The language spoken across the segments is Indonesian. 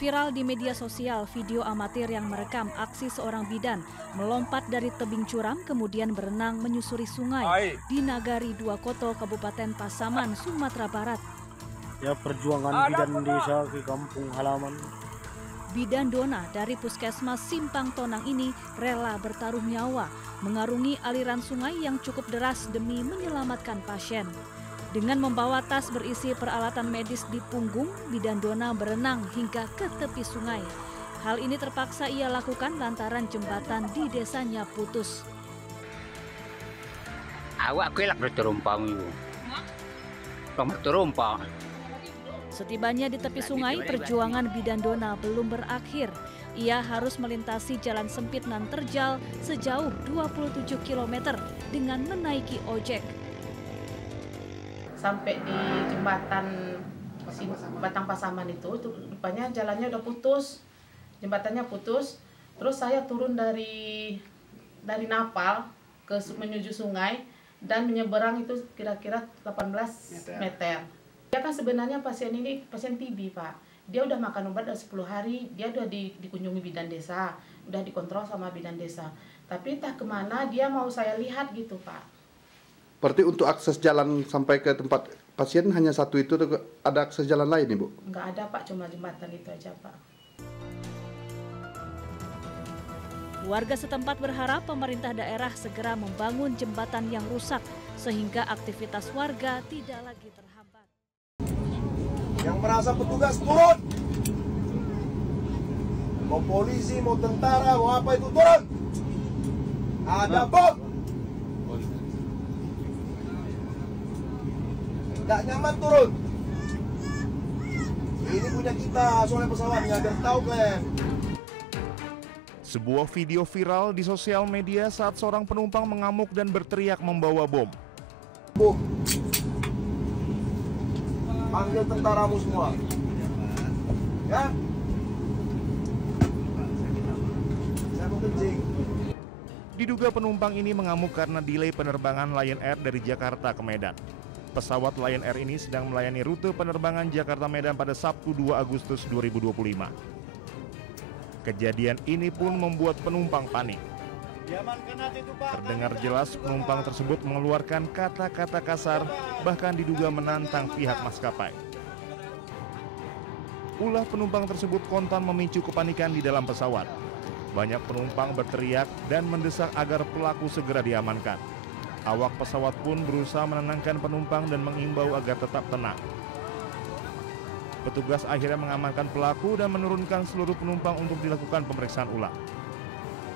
Viral di media sosial video amatir yang merekam aksi seorang bidan melompat dari tebing curam kemudian berenang menyusuri sungai di Nagari Dua Koto, Kabupaten Pasaman, Sumatera Barat. Ya, perjuangan bidan desa ke kampung halaman. Bidan Dona dari Puskesmas Simpang Tonang ini rela bertaruh nyawa mengarungi aliran sungai yang cukup deras demi menyelamatkan pasien. Dengan membawa tas berisi peralatan medis di punggung, Bidan Dona berenang hingga ke tepi sungai. Hal ini terpaksa ia lakukan lantaran jembatan di desanya putus. Awak kelak berterumpang itu. Berterumpang. Setibanya di tepi sungai, perjuangan Bidan Dona belum berakhir. Ia harus melintasi jalan sempit nan terjal sejauh 27 km dengan menaiki ojek. Sampai di jembatan Batang Pasaman itu rupanya jalannya udah putus, jembatannya putus. Terus saya turun dari Napal menuju sungai dan menyeberang itu kira-kira 18 meter. Dia kan sebenarnya pasien ini pasien TB, Pak. Dia udah makan obat udah 10 hari, dia udah dikunjungi bidan desa, udah dikontrol sama bidan desa. Tapi entah kemana dia mau saya lihat gitu, Pak. Berarti untuk akses jalan sampai ke tempat pasien hanya satu itu, atau ada akses jalan lain, Ibu? Enggak ada, Pak, cuma jembatan itu aja, Pak. Warga setempat berharap pemerintah daerah segera membangun jembatan yang rusak sehingga aktivitas warga tidak lagi terhambat. Yang merasa petugas turun. Mau polisi, mau tentara, mau apa itu turun. Ada bom. Nggak nyaman turun. Ini punya kita, soalnya pesawatnya, biar tahu kalian. Sebuah video viral di sosial media saat seorang penumpang mengamuk dan berteriak membawa bom. Bom. Panggil tentaramu semua. Ya. Saya mau kencing. Diduga penumpang ini mengamuk karena delay penerbangan Lion Air dari Jakarta ke Medan. Pesawat Lion Air ini sedang melayani rute penerbangan Jakarta-Medan pada Sabtu 2 Agustus 2025. Kejadian ini pun membuat penumpang panik. Terdengar jelas penumpang tersebut mengeluarkan kata-kata kasar, bahkan diduga menantang pihak maskapai. Ulah penumpang tersebut kontan memicu kepanikan di dalam pesawat. Banyak penumpang berteriak dan mendesak agar pelaku segera diamankan. Awak pesawat pun berusaha menenangkan penumpang dan mengimbau agar tetap tenang. Petugas akhirnya mengamankan pelaku dan menurunkan seluruh penumpang untuk dilakukan pemeriksaan ulang.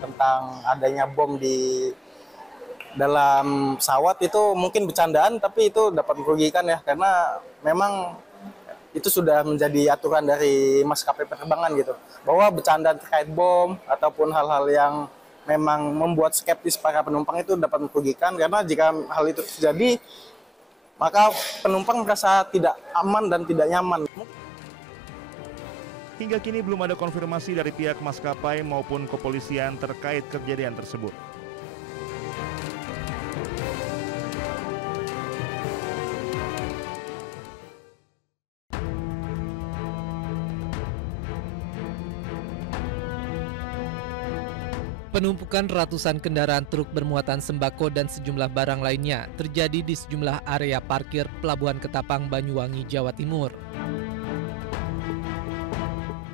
Tentang adanya bom di dalam pesawat itu mungkin bercandaan, tapi itu dapat merugikan ya, karena memang itu sudah menjadi aturan dari maskapai penerbangan gitu, bahwa bercandaan terkait bom ataupun hal-hal yang memang membuat skeptis para penumpang itu dapat merugikan, karena jika hal itu terjadi maka penumpang merasa tidak aman dan tidak nyaman. Hingga kini belum ada konfirmasi dari pihak maskapai maupun kepolisian terkait kejadian tersebut. Penumpukan ratusan kendaraan truk bermuatan sembako dan sejumlah barang lainnya terjadi di sejumlah area parkir Pelabuhan Ketapang, Banyuwangi, Jawa Timur.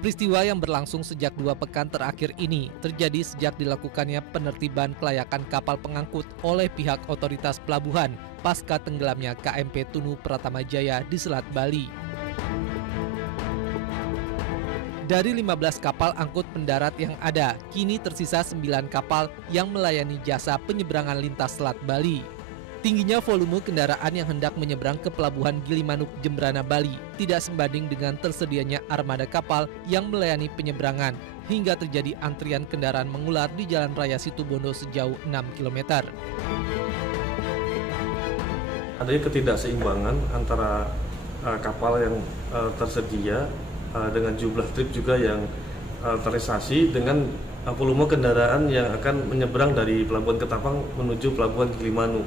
Peristiwa yang berlangsung sejak 2 pekan terakhir ini terjadi sejak dilakukannya penertiban kelayakan kapal pengangkut oleh pihak otoritas pelabuhan pasca tenggelamnya KMP Tunu Pratama Jaya di Selat Bali. Dari 15 kapal angkut pendarat yang ada, kini tersisa 9 kapal yang melayani jasa penyeberangan lintas Selat Bali. Tingginya volume kendaraan yang hendak menyeberang ke Pelabuhan Gilimanuk, Jembrana, Bali tidak sebanding dengan tersedianya armada kapal yang melayani penyeberangan, hingga terjadi antrian kendaraan mengular di Jalan Raya Situbondo sejauh 6 km. Adanya ketidakseimbangan antara kapal yang tersedia dengan jumlah trip juga yang terrealisasi dengan volume kendaraan yang akan menyeberang dari Pelabuhan Ketapang menuju Pelabuhan Gilimanuk.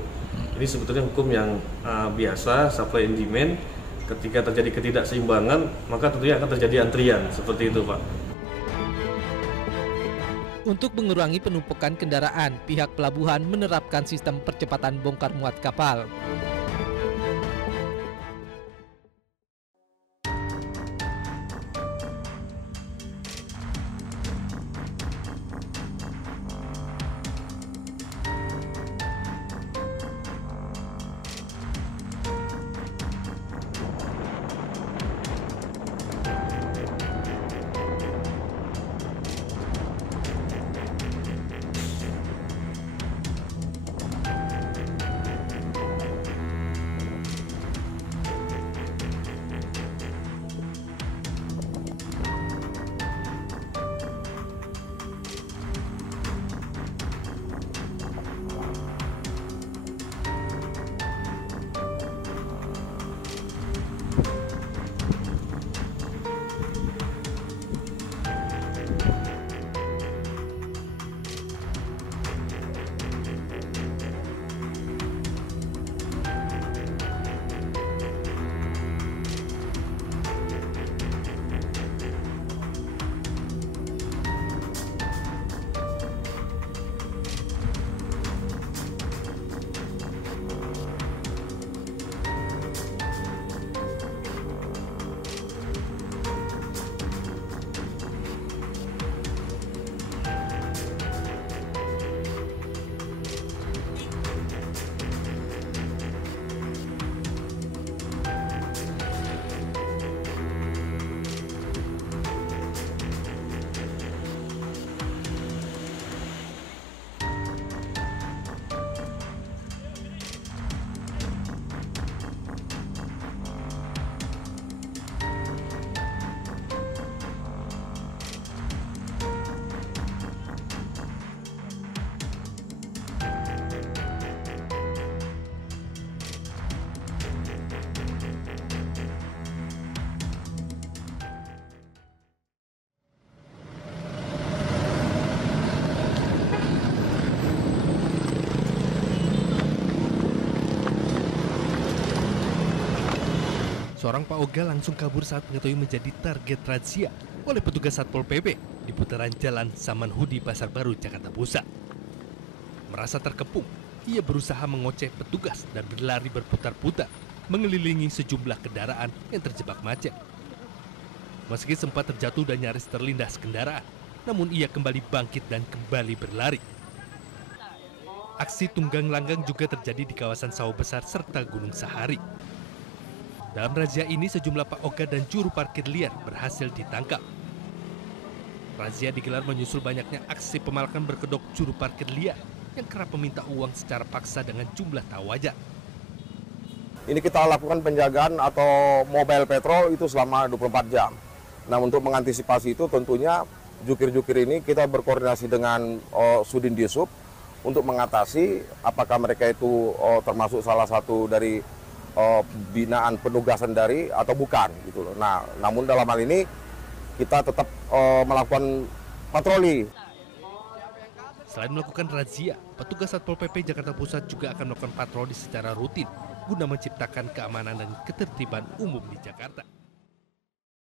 Ini sebetulnya hukum yang biasa, supply and demand, Ketika terjadi ketidakseimbangan, maka tentunya akan terjadi antrian, seperti itu Pak. Untuk mengurangi penumpukan kendaraan, pihak pelabuhan menerapkan sistem percepatan bongkar muat kapal. Seorang Pak Oga langsung kabur saat mengetahui menjadi target razia oleh petugas Satpol PP di putaran Jalan Samanhudi, Pasar Baru, Jakarta Pusat. Merasa terkepung, ia berusaha mengoceh petugas dan berlari berputar-putar mengelilingi sejumlah kendaraan yang terjebak macet. Meski sempat terjatuh dan nyaris terlindas kendaraan, namun ia kembali bangkit dan kembali berlari. Aksi tunggang langgang juga terjadi di kawasan Sawah Besar serta Gunung Sahari. Dalam razia ini sejumlah Pak Oga dan juru parkir liar berhasil ditangkap. Razia digelar menyusul banyaknya aksi pemalakan berkedok juru parkir liar yang kerap meminta uang secara paksa dengan jumlah tak wajar. Ini kita lakukan penjagaan atau mobile patrol itu selama 24 jam. Nah, untuk mengantisipasi itu tentunya jukir-jukir ini kita berkoordinasi dengan Sudin Dishub untuk mengatasi apakah mereka itu termasuk salah satu dari binaan penugasan dari atau bukan gitu loh. Nah, namun dalam hal ini kita tetap melakukan patroli. Selain melakukan razia, petugas Satpol PP Jakarta Pusat juga akan melakukan patroli secara rutin guna menciptakan keamanan dan ketertiban umum di Jakarta.